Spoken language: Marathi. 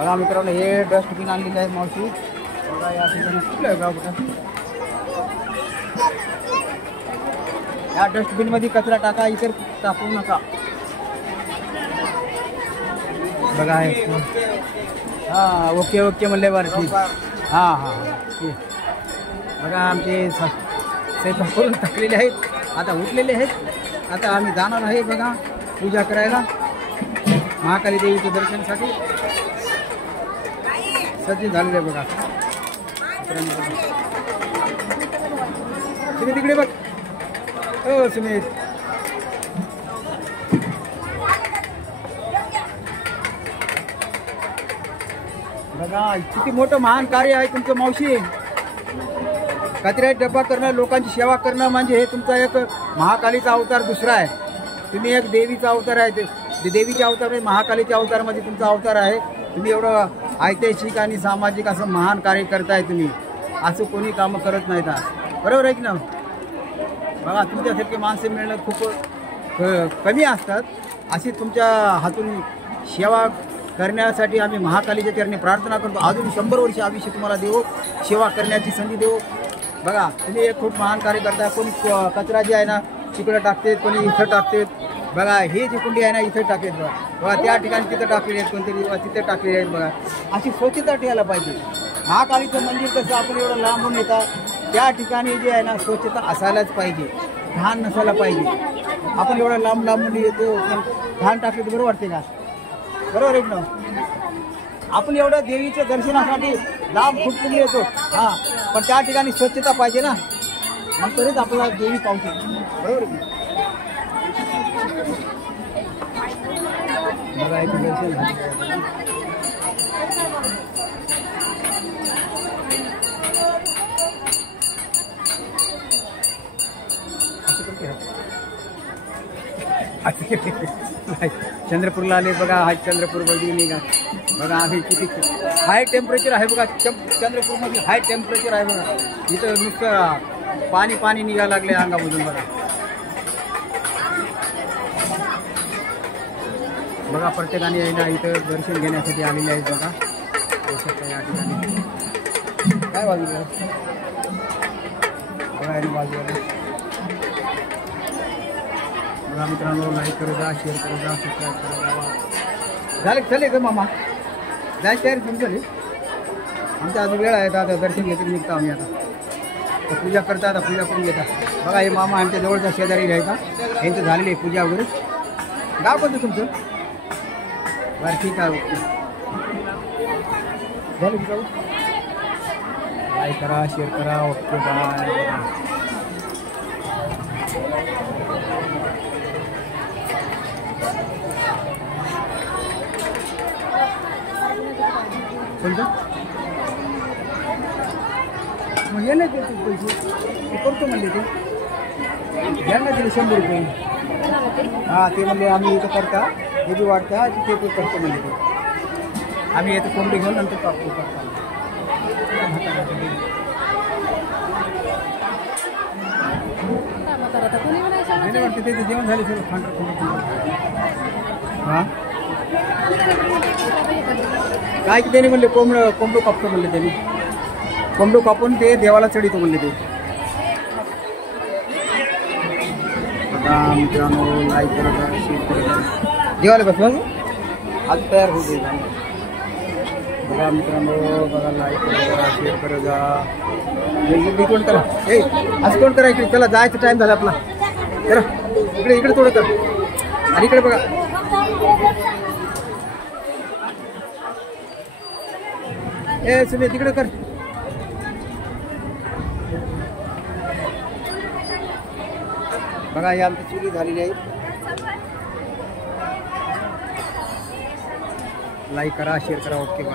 बघा मित्रांनो, हे डस्टबिन आणलेले आहे मावशी. बघा या ठिकाणी कुठलं गाव कुठं, या डस्टबिन मध्ये कचरा टाका, इतर टाकू नका. बघा हां, ओके ओके म्हणले बरं, ठीक. हां हां ठीक. बघा आमचे स्वयंपाक करून टाकलेले आहेत, आता उठलेले आहेत. आता आम्ही जाणार आहे बघा पूजा करायला, महाकाली देवीच्या दर्शनासाठी सज्ज झालेले आहे. बघा तुम्ही तिकडे बघ, हो सुमित. बघा किती मोठं महान कार्य आहे तुमचं मावशी. कचऱ्यात डब्बा करणं, लोकांची सेवा करणं म्हणजे हे तुमचा एक महाकालीचा अवतार दुसरा आहे. तुम्ही एक देवीचा अवतार आहे, ते देवीच्या अवतार महाकालीच्या अवतारमध्ये तुमचा अवतार आहे. तुम्ही एवढं ऐतिहासिक आणि सामाजिक असं महान कार्य करताय. तुम्ही असं कोणी कामं करत नाहीत, बरोबर आहे की ना. बघा तुमच्यासारखे माणसे मिळणं खूप कमी असतात. अशी तुमच्या हातून सेवा करण्यासाठी आम्ही महाकालीच्या चरणी प्रार्थना करतो. अजून 100 वर्ष आयुष्य तुम्हाला देऊ, सेवा करण्याची संधी देऊ. बघा तुम्ही एक खूप महान कार्य करता. कोणी कचरा जे आहे ना तिकडे टाकते, कोणी इथं टाकते. बघा हे जी कुंडी आहे ना इथं टाकते. बघा त्या ठिकाणी तिथं टाकलेली आहेत, कोणतरी तिथं टाकलेली आहेत. बघा अशी स्वच्छता ठेवायला पाहिजे. महाकालीचं मंदिर कसं आपण एवढं लांबून येतात, त्या ठिकाणी जे आहे ना स्वच्छता असायलाच पाहिजे, घाण नसायला पाहिजे. आपण एवढं लांबून येतो, घाण टाकले तर बरं वाटते का, बरोबर आहे ना. आपण एवढं देवीच्या दर्शनासाठी लांब फुटून येतो, हां, पण त्या ठिकाणी स्वच्छता पाहिजे ना, मग तरीच आपल्याला देवी पावते, बरोबर आहे. बघा इथे दर्शन झालं. चंद्रपूरला आले बघा. हा चंद्रपूर मध्ये निघा. बघा आम्ही किती हाय टेम्परेचर आहे बघा. चंद्रपूरमध्ये हाय टेम्परेचर आहे बघा. इथं नुसतं पाणी निघायला लागले अंगामधून. बघा प्रत्येकाने आहे ना इथं दर्शन घेण्यासाठी आलेले आहेत. बघा या ठिकाणी काय बाजूला बघा आहे बाजूला. बघा मित्रांनो, लाईक करू द्या, शेअर करू द्या, सबस्क्राईब करू द्या. झाले चले का मामा, जायची तयारी तुमचं. आमच्या अजून वेळ आहे, आता दर्शन घेतो निघता आम्ही. आता पूजा करता, आता पूजा करून घेतात. बघा हे मामा आमच्या जवळच्या शेजारी राहायचा, यांचं झालेली आहे पूजा वगैरे. गाव कोणतं तुमचं, बरं ठीक आहे, ओके झालं की जाऊ. लाईक करा, शेअर करा, ओके बाय. कोणतं मग यायला देतो पैसे, ते करतो म्हणले, ते घ्यायला दिले 100 रुपये. हां ते म्हणले आम्ही इथं करता, हे बी वाटतं तिथे ते करतो म्हणले. ते आम्ही येतं कोंबडी घेऊन नंतर टाकतो करता. वाटतं ते जेवण झाले सगळं खांड. हां काय की त्याने म्हणले कोंबडू कापतो म्हणले. त्यांनी कोंबडू कापून ते देवाला चढितो म्हणले. ते बघा मित्रांनो, लाईक करा, शेअर करा. जेवायला बसलं आज तयार होते. बघा मित्रांनो, बघा लाईक करा, शेअर करा. कोण करा हे असं कोण करा. इकडे चला, जायचं टाईम झाला आपला. करा इकडे थोडं कर. आणि इकडे बघा, ए सुने तिकडे कर. बघा ही आमची चुली झालेली आहे. लाईक करा, शेअर करा, ओके बाय.